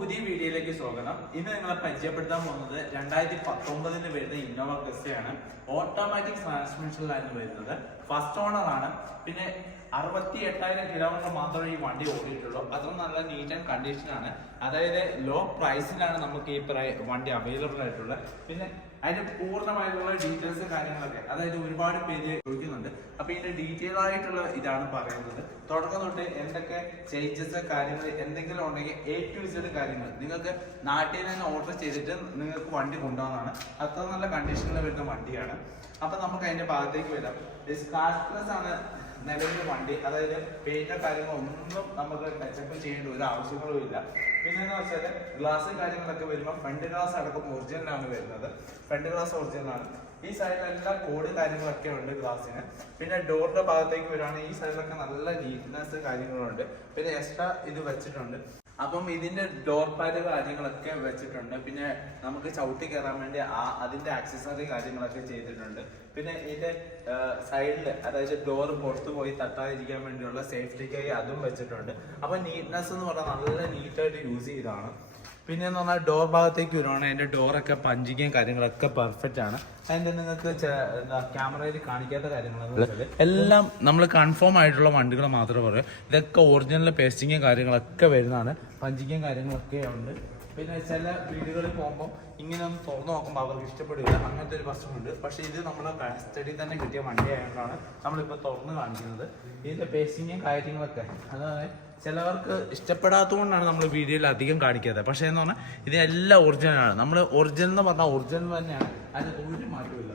പുതിയ വീഡിയോയിലേക്ക് സ്വാഗതം. ഇന്ന് നിങ്ങളെ പരിചയപ്പെടുത്താൻ പോകുന്നത് 2019 വരുന്ന ഇന്നോവ ക്രിസ്റ്റയാണ്. ഓട്ടോമാറ്റിക് ട്രാൻസ്മിഷനിലാണ് വരുന്നത്. ഫസ്റ്റ് ഓണർ ആണ്. പിന്നെ 68,000 കിലോമീറ്റർ മാത്രമേ ഈ വണ്ടി ഓടിയിട്ടുള്ളൂ. അത്ര നല്ല നീറ്റ് ആൻഡ് കണ്ടീഷൻ ആണ്. അതായത് ലോ പ്രൈസിലാണ് നമുക്ക് ഈ വണ്ടി അവൈലബിൾ ആയിട്ടുള്ളത്. പിന്നെ അതിന്റെ പൂർണ്ണമായിട്ടുള്ള ഡീറ്റെയിൽസ് കാര്യങ്ങളൊക്കെ, അതായത് ഒരുപാട് പേര് ചോദിക്കുന്നുണ്ട്. അപ്പൊ ഇതിന്റെ ഡീറ്റെയിൽ ആയിട്ടുള്ള ഇതാണ് പറയുന്നത്. തുടക്കം തൊട്ട് എന്തൊക്കെ ചേഞ്ചസ് കാര്യങ്ങൾ എന്തെങ്കിലും ഉണ്ടെങ്കിൽ A to Z കാര്യങ്ങൾ നിങ്ങൾക്ക് നാട്ടിൽ നിന്ന് ഓർഡർ ചെയ്തിട്ട് നിങ്ങൾക്ക് വണ്ടി കൊണ്ടുപോകുന്നതാണ്. അത്ര നല്ല കണ്ടീഷനിൽ വരുന്ന വണ്ടിയാണ്. അപ്പൊ നമുക്ക് അതിന്റെ ഭാഗത്തേക്ക് വരാം. സ്കാർപ്ലസ് ആണ് നിലവിലെ വണ്ടി. അതായത് പെയിന്റോ കാര്യങ്ങളൊന്നും നമുക്ക് ടച്ചപ്പ് ചെയ്യേണ്ട ഒരു ആവശ്യങ്ങളും ഇല്ല. പിന്നെന്ന് വെച്ചാൽ ഗ്ലാസ് കാര്യങ്ങളൊക്കെ വരുമ്പോൾ ഫ്രണ്ട് ഗ്ലാസ് അടക്കം ഒറിജിനലാണ് വരുന്നത്. ഫ്രണ്ട് ഗ്ലാസ് ഒറിജിനലാണ്. ഈ സൈഡിലെല്ലാം കോഡ് കാര്യങ്ങളൊക്കെ ഉണ്ട് ഗ്ലാസ്സിന്. പിന്നെ ഡോറിന്റെ ഭാഗത്തേക്ക് വരുവാണെങ്കിൽ ഈ സൈഡിലൊക്കെ നല്ല നീറ്റ്നെസ് കാര്യങ്ങളുണ്ട്. പിന്നെ എക്സ്ട്രാ ഇത് വെച്ചിട്ടുണ്ട്. അപ്പം ഇതിന്റെ ഡോർ പാഡ് കാര്യങ്ങളൊക്കെ വെച്ചിട്ടുണ്ട്. പിന്നെ നമുക്ക് ചവിട്ടി കയറാൻ വേണ്ടി അതിന്റെ ആക്സസറി കാര്യങ്ങളൊക്കെ ചെയ്തിട്ടുണ്ട്. പിന്നെ ഇതിന്റെ സൈഡില്, അതായത് ഡോർ പുറത്തു പോയി തട്ടാതിരിക്കാൻ വേണ്ടിയുള്ള സേഫ്റ്റിക്കായി അതും വെച്ചിട്ടുണ്ട്. അപ്പൊ നീറ്റ്നെസ് എന്ന് പറഞ്ഞാൽ നല്ല നീറ്റായിട്ട് യൂസ് ചെയ്തതാണ്. പിന്നെ എന്ന് പറഞ്ഞാൽ ഡോർ ഭാഗത്തേക്ക് വരുവാണെങ്കിൽ അതിന്റെ ഡോറൊക്കെ പഞ്ചിങ്ങും കാര്യങ്ങളൊക്കെ പെർഫെക്റ്റ് ആണ്. അതിന്റെ നിങ്ങൾക്ക് ക്യാമറയിൽ കാണിക്കാത്ത കാര്യങ്ങൾ എല്ലാം നമ്മൾ കൺഫേം ആയിട്ടുള്ള വണ്ടികൾ മാത്രമേ പറയൂ. ഇതൊക്കെ ഒറിജിനൽ പേസ്റ്റിങ്ങും കാര്യങ്ങളൊക്കെ വരുന്നതാണ്. പഞ്ചിങ്ങും കാര്യങ്ങളൊക്കെ ഉണ്ട്. പിന്നെ ചില വീടുകളിൽ പോകുമ്പോൾ ഇങ്ങനെ ഒന്ന് തുറന്നു നോക്കുമ്പോൾ അവർക്ക് ഇഷ്ടപ്പെടില്ല, അങ്ങനത്തെ ഒരു പ്രശ്നമുണ്ട്. പക്ഷെ ഇത് നമ്മളെ കസ്റ്റഡി തന്നെ കിട്ടിയ വണ്ടി ആയതുകൊണ്ടാണ് നമ്മളിപ്പോൾ തുറന്ന് കാണിക്കുന്നത്. ഇതിന്റെ പേസ്റ്റിങ്ങും കാര്യങ്ങളൊക്കെ അതായത് ചിലവർക്ക് ഇഷ്ടപ്പെടാത്തതുകൊണ്ടാണ് നമ്മൾ വീഡിയോയിൽ അധികം കാണിക്കാത്തത്. പക്ഷേ എന്ന് പറഞ്ഞാൽ ഇതെല്ലാം ഒറിജിനലാണ്. നമ്മൾ ഒറിജിനൽ എന്ന് പറഞ്ഞാൽ ഒറിജിനൽ തന്നെയാണ്, അതിന് ഒരു മാറ്റമില്ല.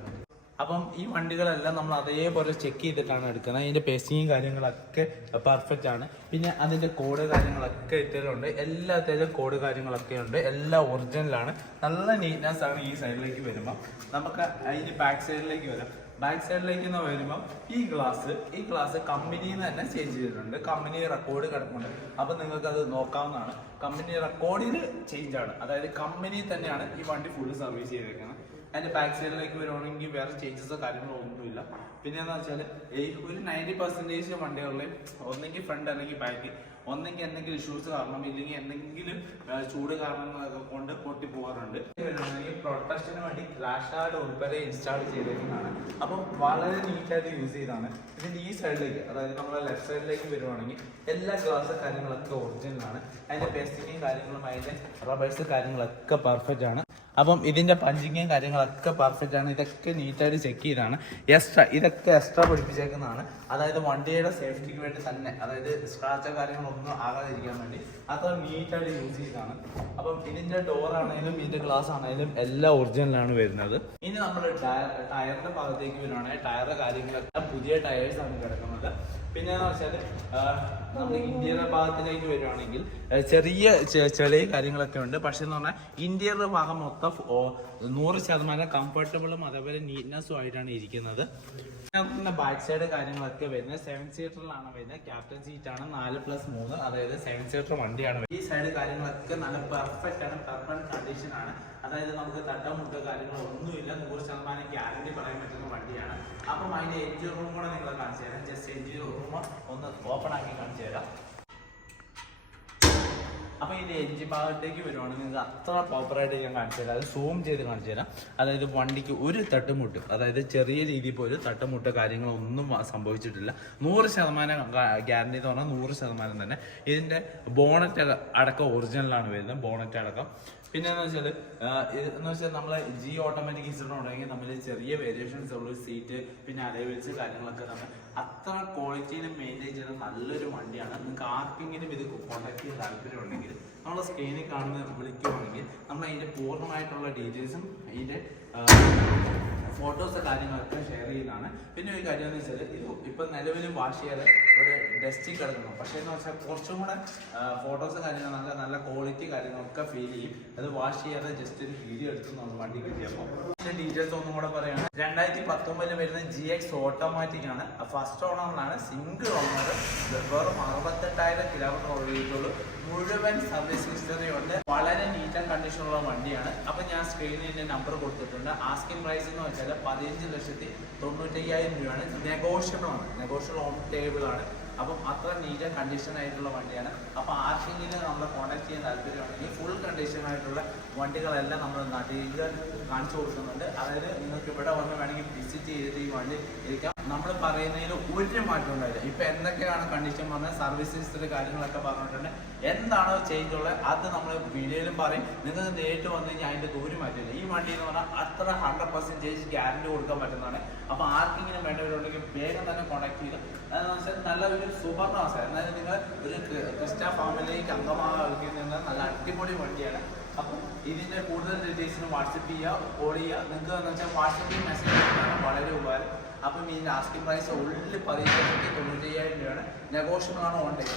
അപ്പം ഈ വണ്ടികളെല്ലാം നമ്മൾ അതേപോലെ ചെക്ക് ചെയ്തിട്ടാണ് എടുക്കുന്നത്. അതിന്റെ പേസ്റ്റിങ്ങും കാര്യങ്ങളൊക്കെ പെർഫെക്റ്റ് ആണ്. പിന്നെ അതിന്റെ കോഡ് കാര്യങ്ങളൊക്കെ ഇത്തരമുണ്ട്. എല്ലാത്തിലും കോഡ് കാര്യങ്ങളൊക്കെ ഉണ്ട്. എല്ലാം ഒറിജിനലാണ്. നല്ല നീറ്റ്നെസ് ആണ്. ഈ സൈഡിലേക്ക് വരുമ്പോൾ നമുക്ക് അതിന് ബാക്ക് സൈഡിലേക്ക് വരാം. ബാക്ക് സൈഡിലേക്ക് വരുമ്പോൾ ഈ ഗ്ലാസ് കമ്പനിയിൽ നിന്ന് തന്നെ ചേഞ്ച് ചെയ്തിട്ടുണ്ട്. കമ്പനി റെക്കോർഡ് കിടപ്പുണ്ട്. അപ്പൊ നിങ്ങൾക്ക് അത് നോക്കാവുന്നതാണ്. കമ്പനി റെക്കോർഡിൽ ചേഞ്ച് ആണ്. അതായത് കമ്പനി തന്നെയാണ് ഈ വണ്ടി ഫുൾ സർവീസ് ചെയ്തേക്കുന്നത്. അതിന്റെ ബാക്ക് സൈഡിലേക്ക് വരുവാണെങ്കിൽ വേറെ ചേഞ്ചസോ കാര്യങ്ങളോ ഒന്നുമില്ല. പിന്നെ എന്താ വെച്ചാൽ ഒരു 90% വണ്ടികളിൽ ഒന്നെങ്കിൽ ഫ്രണ്ട് അല്ലെങ്കിൽ ബാക്ക് ഒന്നെങ്കിൽ എന്തെങ്കിലും ഇഷ്യൂസ് കാരണം ഇല്ലെങ്കിൽ എന്തെങ്കിലും ചൂട് കാരണം കൊണ്ട് പൊട്ടി പോകാറുണ്ട്. പ്രൊട്ടക്ഷന് വേണ്ടി ക്രാഷ് ഗാർഡ് ഉൾപ്പെടെ ഇൻസ്റ്റാൾ ചെയ്തേക്കുന്നതാണ്. അപ്പം വളരെ നീറ്റായിട്ട് യൂസ് ചെയ്താണ്. ഇതിന്റെ ഈ സൈഡിലേക്ക്, അതായത് നമ്മളെ ലെഫ്റ്റ് സൈഡിലേക്ക് വരുവാണെങ്കിൽ എല്ലാ ഗ്ലാസ് കാര്യങ്ങളൊക്കെ ഒറിജിനലാണ്. അതിന്റെ പേസ്റ്റിങ്ങും കാര്യങ്ങളും അതിന്റെ റബ്ബേഴ്സ് കാര്യങ്ങളൊക്കെ പെർഫെക്റ്റ് ആണ്. അപ്പം ഇതിന്റെ പഞ്ചിങ്ങും കാര്യങ്ങളൊക്കെ പെർഫെക്റ്റ് ആണ്. ഇതൊക്കെ നീറ്റായിട്ട് ചെക്ക് ചെയ്താണ്. ഇതൊക്കെ എക്സ്ട്രാ പിടിപ്പിച്ചേക്കുന്നതാണ്. അതായത് വണ്ടിയുടെ സേഫ്റ്റിക്ക് വേണ്ടി തന്നെ, അതായത് സ്ക്രാച്ചോ കാര്യങ്ങളൊന്നും ആകാതിരിക്കാൻ വേണ്ടി അത്ര നീറ്റായിട്ട് യൂസ് ചെയ്താണ്. അപ്പം ഇതിന്റെ ഡോർ ആണെങ്കിലും ഇതിന്റെ ഗ്ലാസ് ആണെങ്കിലും എല്ലാം ഒറിജിനലാണ് വരുന്നത്. ഇനി നമ്മൾ ടയറിന്റെ ഭാഗത്തേക്ക് വരുവാണെങ്കിൽ ടയറിന്റെ കാര്യങ്ങളൊക്കെ പുതിയ ടയേഴ്സ് ആണ് കിടക്കുന്നത്. പിന്നെ എന്ന് വെച്ചാൽ നമ്മൾ ഇന്റീരിയർ ഭാഗത്തിലേക്ക് വരുവാണെങ്കിൽ ചെറിയ കാര്യങ്ങളൊക്കെ ഉണ്ട്. പക്ഷെ എന്ന് പറഞ്ഞാൽ ഇന്റീരിയർ ഭാഗം മൊത്തം 100% കംഫർട്ടബിളും അതേപോലെ നീറ്റ്നെസ്സും ആയിട്ടാണ് ഇരിക്കുന്നത്. ബാക്ക് സൈഡ് കാര്യങ്ങളൊക്കെ വരുന്നത് 7 സീറ്ററിലാണ് വരുന്നത്. ക്യാപ്റ്റൻ സീറ്റ് ആണ് 4+3, അതായത് 7 സീറ്റർ വണ്ടിയാണ്. ഈ സൈഡ് കാര്യങ്ങളൊക്കെ നല്ല പെർഫെക്റ്റ് ആണ്, പെർഫെക്റ്റ് കണ്ടീഷൻ ആണ്. അതായത് നമുക്ക് തട്ടമുട്ടോ കാര്യങ്ങളോ ഒന്നുമില്ല. 100% ഗ്യാരണ്ടി പറയാൻ പറ്റുന്ന വണ്ടിയാണ്. അപ്പം അതിന്റെ എൻജിൻ റൂം കൂടെ നിങ്ങളെ കാണിച്ചു തരാം. ജസ്റ്റ് എൻജിൻ റൂം ഒന്ന് ഓപ്പൺ ആക്കി കാണിച്ചു തരാം. അപ്പൊ ഇതിന്റെ എൻജിൻ ഭാഗത്തേക്ക് വരുവാണെങ്കിൽ നിങ്ങൾക്ക് അത്ര പ്രോപ്പറായിട്ട് ഞാൻ കാണിച്ചു തരാം. അത് സൂം ചെയ്ത് കാണിച്ചു തരാം. അതായത് വണ്ടിക്ക് ഒരു തട്ടുമുട്ട്, അതായത് ചെറിയ രീതിയിൽ പോലും തട്ടുമുട്ട് കാര്യങ്ങളൊന്നും സംഭവിച്ചിട്ടില്ല. 100% ഗ്യാരണ്ടി എന്ന് പറഞ്ഞാൽ 100% തന്നെ. ഇതിന്റെ ബോണറ്റ് അടക്കം ഒറിജിനലാണ് വരുന്നത്, ബോണറ്റ് അടക്കം. പിന്നെ എന്ന് വെച്ചാൽ നമ്മളെ ജി ഓട്ടോമാറ്റിക് ഇൻസ്റ്റർ ഉണ്ടെങ്കിൽ നമ്മൾ ചെറിയ വേരിയേഷൻസ് ഉള്ള സീറ്റ് പിന്നെ അലവൻസ് കാര്യങ്ങളൊക്കെ നമ്മൾ അത്ര ക്വാളിറ്റിയിൽ മെയിൻറ്റെയിൻ ചെയ്യുന്ന നല്ലൊരു വണ്ടിയാണ്. നിങ്ങൾക്ക് ആർക്കെങ്കിലും ഇത് കോൺടാക്ട് ചെയ്യാൻ താല്പര്യം ഉണ്ടെങ്കിൽ നമ്മളെ സ്ക്രീനിൽ കാണുന്ന വിളിക്കുവാണെങ്കിൽ നമ്മൾ അതിന്റെ പൂർണ്ണമായിട്ടുള്ള ഡീറ്റെയിൽസും അതിന്റെ ഫോട്ടോസ് കാര്യങ്ങളൊക്കെ ഷെയർ ചെയ്യുന്നതാണ്. പിന്നെ ഒരു കാര്യം എന്ന് വെച്ചാൽ ഇത് ഇപ്പം നിലവിലും വാഷ് ചെയ്യാതെ ഇവിടെ ഡസ്റ്റിൽ കിടക്കണം. പക്ഷേ എന്ന് വെച്ചാൽ കുറച്ചും കൂടെ ഫോട്ടോസ് കാര്യങ്ങൾ നല്ല ക്വാളിറ്റി കാര്യങ്ങളൊക്കെ ഫീൽ ചെയ്യും. അത് വാഷ് ചെയ്യാതെ ജസ്റ്റ് ഒരു വീഡിയോ എടുത്ത് നമ്മൾ വണ്ടി കിട്ടിയപ്പോൾ ഇതിന്റെ ഡീറ്റെയിൽസ് ഒന്നും കൂടെ പറയുകയാണ്. 2019 വരുന്ന GX ഓട്ടോമാറ്റിക് ആണ്. ഫസ്റ്റ് ഓണറിലാണ്, സിംഗിൾ ഓണർ. വെറും 68,000 കിലോമീറ്റർ ഓടിയിട്ടുള്ളൂ. മുഴുവൻ സർവീസ് ഹിസ്റ്ററി ഉണ്ട്. വളരെ നീറ്റ് ആൻഡ് കണ്ടീഷനുള്ള വണ്ടിയാണ്. അപ്പൊ ഞാൻ സ്ക്രീനിൽ നമ്പർ കൊടുത്തിട്ടുണ്ട്. ആസ്കിംഗ് പ്രൈസ് എന്ന് വെച്ചാൽ 15,95,000 രൂപയാണ്. നെഗോഷ്യബിൾ ആണ്, നെഗോഷ്യബിൾ ഓൺ ടേബിൾ ആണ്. അപ്പം അത്ര നീറ്റ് ആൻഡ് കണ്ടീഷൻ ആയിട്ടുള്ള വണ്ടിയാണ്. അപ്പോൾ ആർക്കെങ്കിലും നമ്മളെ കോൺടാക്ട് ചെയ്യാൻ താല്പര്യമാണെങ്കിൽ ഫുൾ എഡിഷൻ ആയിട്ടുള്ള വണ്ടികളെല്ലാം നമ്മൾ നാട്ടിൽ കാണിച്ചു കൊടുക്കുന്നുണ്ട്. അതായത് നിങ്ങൾക്ക് ഇവിടെ വന്ന് വേണമെങ്കിൽ വിസിറ്റ് ചെയ്തിട്ട് ഈ വണ്ടി ഇരിക്കാം. നമ്മൾ പറയുന്നതിൽ ഒരു മാറ്റം ഉണ്ടായില്ല. ഇപ്പൊ എന്തൊക്കെയാണ് കണ്ടീഷൻ പറഞ്ഞാൽ സർവീസ് ഹിസ്റ്ററി കാര്യങ്ങളൊക്കെ പറഞ്ഞിട്ടുണ്ട്. എന്താണോ ചേഞ്ച് ഉള്ളത് അത് നമ്മൾ വീഡിയോയിലും പറയും. നിങ്ങൾക്ക് നേരിട്ട് വന്നു കഴിഞ്ഞാൽ അതിന്റെ ഒരു മാറ്റമില്ല. ഈ വണ്ടി എന്ന് പറഞ്ഞാൽ അത്ര 100% ഗ്യാരണ്ടി കൊടുക്കാൻ പറ്റുന്നതാണ്. അപ്പൊ ആർക്കെങ്കിലും വേണ്ടവരുണ്ടെങ്കിൽ വേഗം തന്നെ കോൺടാക്ട് ചെയ്യുക. അതെന്ന് വെച്ചാൽ നല്ല ഒരു സുവർണ്ണ അവസരം. അതായത് നിങ്ങൾ ഒരു ക്രിസ്റ്റ ഫാമിലിക്ക് അംഗമാകുന്ന നല്ല അടിപൊളി വണ്ടിയാണ്. അപ്പം ഇതിന്റെ കൂടുതൽ ഡീറ്റെയിൽസിന് വാട്സപ്പ് ചെയ്യുക, കോൾ ചെയ്യുക. നിങ്ങൾക്ക് എന്ന് വെച്ചാൽ വാട്സപ്പിൽ മെസ്സേജ് അയക്കുന്നതാണ് വളരെ ഉപകാരം. അപ്പം ഇതിന്റെ ആസ്കിംഗ് പ്രൈസ് ഉള്ളിൽ 17,95,000 രൂപയാണ്. നെഗോഷ്യബിൾ ആണ് ഓൺ ടൈം.